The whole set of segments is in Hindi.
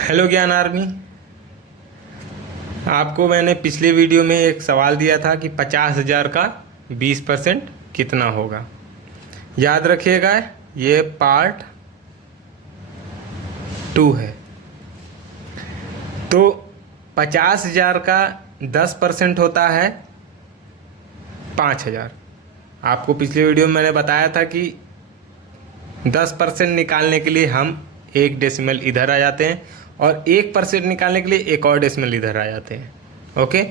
हेलो ज्ञान आर्मी। आपको मैंने पिछले वीडियो में एक सवाल दिया था कि 50,000 का 20% कितना होगा। याद रखिएगा, ये पार्ट 2 है। तो 50,000 का 10% होता है 5,000। आपको पिछले वीडियो में मैंने बताया था कि 10% निकालने के लिए हम एक डेसिमल इधर आ जाते हैं और 1% निकालने के लिए एक और डेसिमल इधर आ जाते हैं। ओके,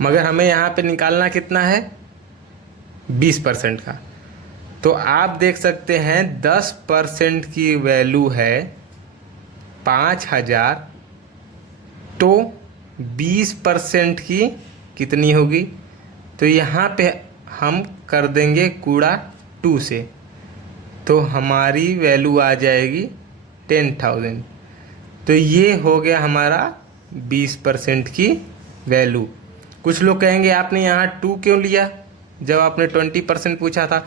मगर हमें यहाँ पे निकालना कितना है? 20% का। तो आप देख सकते हैं 10% की वैल्यू है 5,000, तो 20% की कितनी होगी? तो यहाँ पे हम कर देंगे गुणा 2 से, तो हमारी वैल्यू आ जाएगी 10,000। तो ये हो गया हमारा 20% की वैल्यू। कुछ लोग कहेंगे आपने यहाँ 2 क्यों लिया जब आपने 20% पूछा था?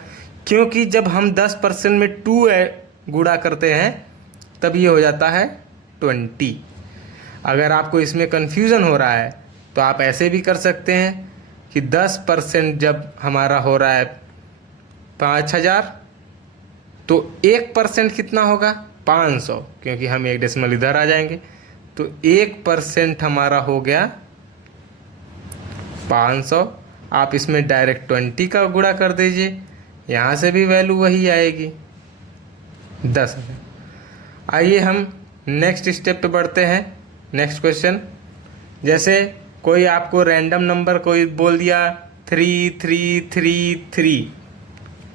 क्योंकि जब हम 10% में 2 गुणा करते हैं तब ये हो जाता है 20। अगर आपको इसमें कन्फ्यूज़न हो रहा है तो आप ऐसे भी कर सकते हैं कि 10% जब हमारा हो रहा है 5,000, तो 1% कितना होगा? 500, क्योंकि हम एक डेसिमल इधर आ जाएंगे। तो 1% हमारा हो गया 500। आप इसमें डायरेक्ट 20 का गुणा कर दीजिए, यहाँ से भी वैल्यू वही आएगी 10,000। आइए हम नेक्स्ट स्टेप पे बढ़ते हैं। नेक्स्ट क्वेश्चन, जैसे कोई आपको रैंडम नंबर कोई बोल दिया 3333,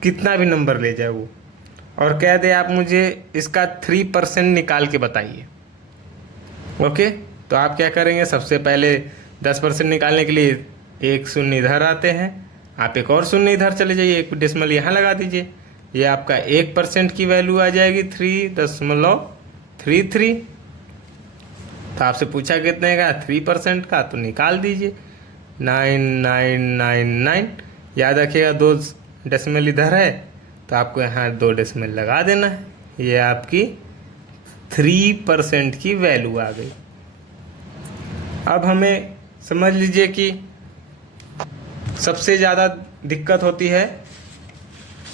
कितना भी नंबर ले जाए वो, और कह दे आप मुझे इसका 3% निकाल के बताइए। ओके, तो आप क्या करेंगे? सबसे पहले 10% निकालने के लिए एक शून्य इधर आते हैं, आप एक और शून्य इधर चले जाइए, एक डेसिमल यहाँ लगा दीजिए। ये आपका 1% की वैल्यू आ जाएगी 3.33। तो आपसे पूछा कितने का? 3% का, तो निकाल दीजिए 9999। याद रखिएगा 2 डेसिमल इधर है तो आपको यहाँ 2 डेसिमल लगा देना है। ये आपकी 3% की वैल्यू आ गई। अब हमें समझ लीजिए कि सबसे ज़्यादा दिक्कत होती है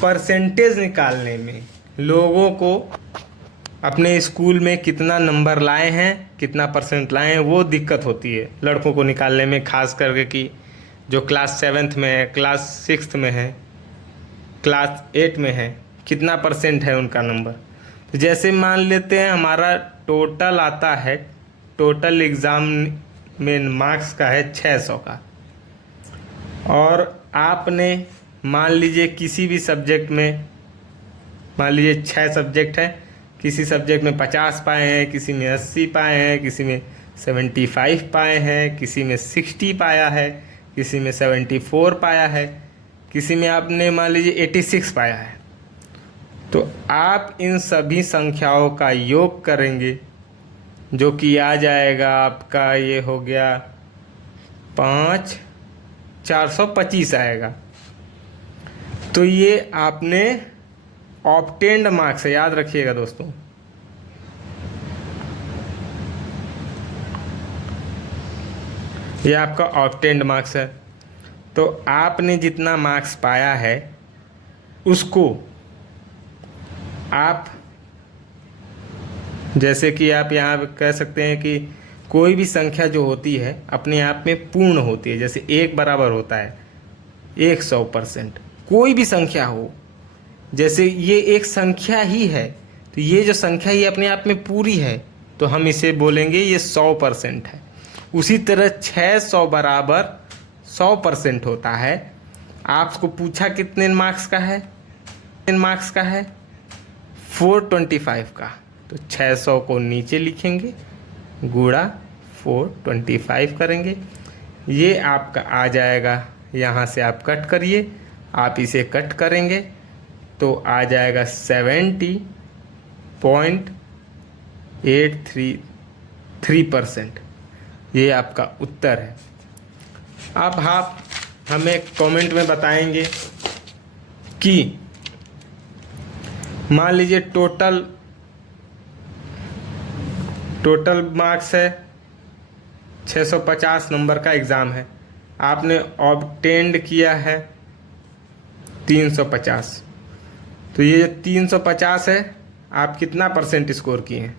परसेंटेज निकालने में। लोगों को अपने स्कूल में कितना नंबर लाए हैं, कितना परसेंट लाए हैं, वो दिक्कत होती है लड़कों को निकालने में, खास करके कि जो क्लास 7th में है, क्लास 6th में है, क्लास 8 में है, कितना परसेंट है उनका नंबर। तो जैसे मान लेते हैं हमारा टोटल आता है, टोटल एग्ज़ाम में मार्क्स का है 600 का, और आपने मान लीजिए किसी भी सब्जेक्ट में, मान लीजिए 6 सब्जेक्ट हैं, किसी सब्जेक्ट में 50 पाए हैं, किसी में 80 पाए हैं, किसी में 75 पाए हैं, किसी में 60 पाया है, किसी में 74 पाया है, किसी में आपने मान लीजिए 86 पाया है। तो आप इन सभी संख्याओं का योग करेंगे, जो कि आ जाएगा आपका, ये हो गया 425 आएगा। तो ये आपने ऑब्टेन्ड मार्क्स है, याद रखिएगा दोस्तों। ये आपका ऑब्टेन्ड मार्क्स है। तो आपने जितना मार्क्स पाया है उसको आप, जैसे कि आप यहाँ कह सकते हैं कि कोई भी संख्या जो होती है अपने आप में पूर्ण होती है। जैसे 1 बराबर होता है 100%। कोई भी संख्या हो, जैसे ये एक संख्या ही है, तो ये जो संख्या ही अपने आप में पूरी है, तो हम इसे बोलेंगे ये 100% है। उसी तरह 600 बराबर 100% होता है। आपको पूछा कितने मार्क्स का है? मार्क्स का है 425 का, तो 600 को नीचे लिखेंगे, गुणा 425 करेंगे। ये आपका आ जाएगा, यहाँ से आप कट करिए, आप इसे कट करेंगे तो आ जाएगा 70.833%। ये आपका उत्तर है। अब आप हमें कमेंट में बताएंगे कि मान लीजिए टोटल टोटल मार्क्स है 650 नंबर का एग्ज़ाम है, आपने ऑब्टेंड किया है 350। तो ये 350 है, आप कितना परसेंट स्कोर किए हैं?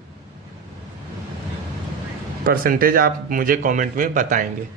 परसेंटेज आप मुझे कमेंट में बताएंगे।